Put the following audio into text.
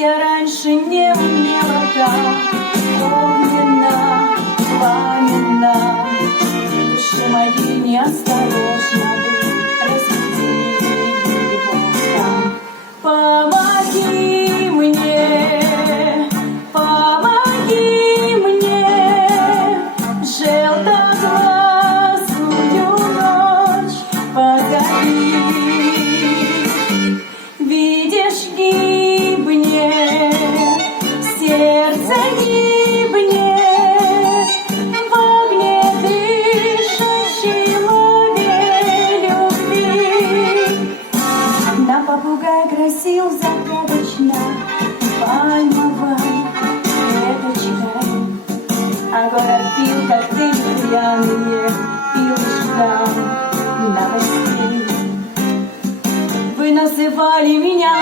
я раньше не умела так огненно, пламенно. Души мои неосторожно вы разбудили его. Помоги мне, помоги мне, желтоглазую ночь подари. Видишь, гибнет, сердце гибнет в огне дышащей лаве любви. На попугай грозил загадочно пальмовой веточкой, а город пил коктейли пьяные, пил и ждал новостей. Вы называли меня